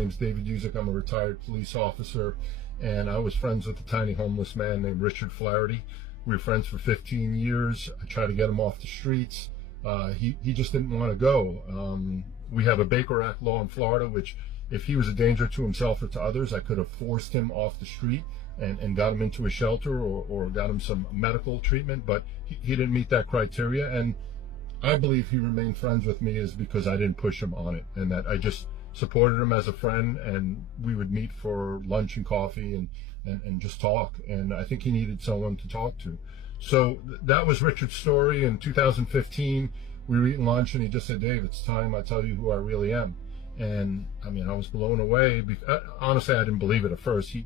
name's David Usick. I'm a retired police officer, and I was friends with a tiny homeless man named Richard Flaherty. We were friends for 15 years. I tried to get him off the streets. He just didn't want to go. We have a Baker Act law in Florida, which if he was a danger to himself or to others, I could have forced him off the street and got him into a shelter or got him some medical treatment, but he didn't meet that criteria. And I believe he remained friends with me is because I didn't push him on it, and that I just supported him as a friend, and we would meet for lunch and coffee and just talk. And I think he needed someone to talk to. So that was Richard's story. In 2015, we were eating lunch, and he just said, "Dave, it's time I tell you who I really am." And I mean, I was blown away. Honestly, I didn't believe it at first.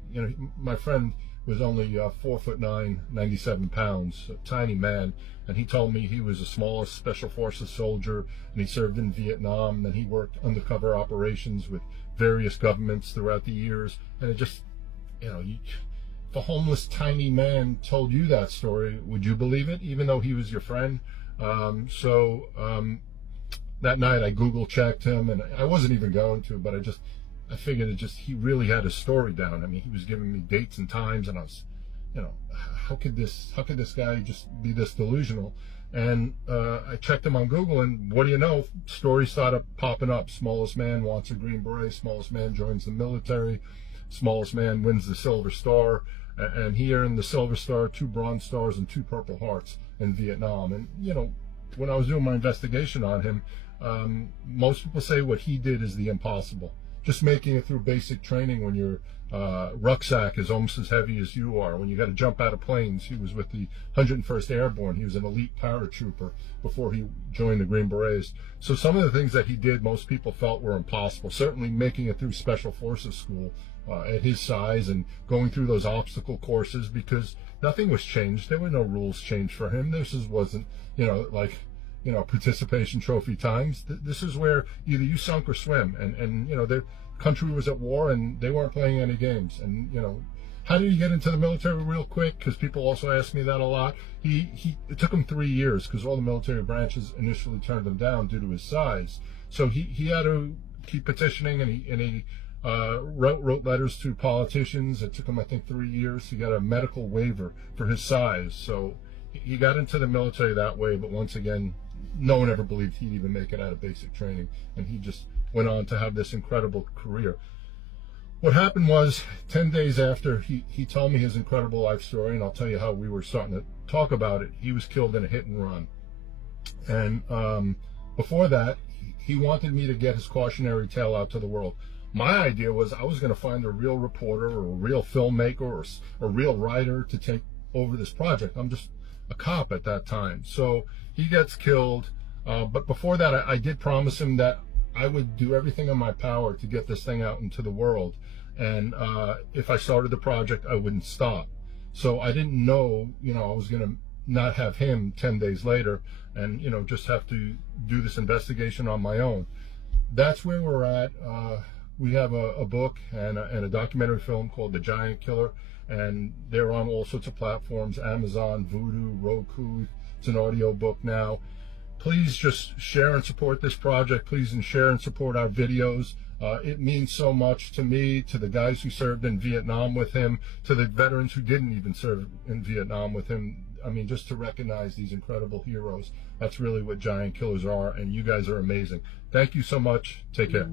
My friend was only 4'9", 97 pounds, a tiny man, and he told me he was the smallest Special Forces soldier, and he served in Vietnam, and he worked undercover operations with various governments throughout the years. And it just, if a homeless tiny man told you that story, would you believe it, even though he was your friend? That night I Google checked him, and I wasn't even going to, but I figured he really had his story down. I mean, he was giving me dates and times, and I was, how could this guy just be this delusional? And I checked him on Google, and what do you know? Stories started popping up. Smallest man wants a Green Beret. Smallest man joins the military. Smallest man wins the Silver Star. And he earned the Silver Star, 2 Bronze Stars, and 2 Purple Hearts in Vietnam. And, when I was doing my investigation on him, most people say what he did is the impossible. Just making it through basic training when your rucksack is almost as heavy as you are. When you got to jump out of planes, he was with the 101st Airborne. He was an elite paratrooper before he joined the Green Berets. So some of the things that he did, most people felt were impossible. Certainly making it through Special Forces school at his size and going through those obstacle courses, because nothing was changed. There were no rules changed for him. This wasn't, participation trophy times. This is where either you sunk or swim, and the country was at war and they weren't playing any games. And how did he get into the military real quick? Because people also ask me that a lot. It took him 3 years because all the military branches initially turned him down due to his size. So he had to keep petitioning, and he wrote letters to politicians. It took him, I think, 3 years to get a medical waiver for his size. So he got into the military that way, but once again, no one ever believed he'd even make it out of basic training, and he just went on to have this incredible career. What happened was, 10 days after he told me his incredible life story, and I'll tell you how we were starting to talk about it, he was killed in a hit and run. And before that, he wanted me to get his cautionary tale out to the world. My idea was I was going to find a real reporter or a real filmmaker or a real writer to take over this project. I'm just a cop at that time. So he gets killed. But before that, I did promise him that I would do everything in my power to get this thing out into the world. And if I started the project, I wouldn't stop. So I didn't know, I was going to not have him 10 days later and, just have to do this investigation on my own. That's where we're at. We have a book and a documentary film called The Giant Killer, and they're on all sorts of platforms, Amazon, Vudu, Roku. It's an audio book now. Please just share and support this project. Please share and support our videos. It means so much to me, to the guys who served in Vietnam with him, to the veterans who didn't even serve in Vietnam with him. I mean, just to recognize these incredible heroes. That's really what Giant Killers are, and you guys are amazing. Thank you so much. Take care.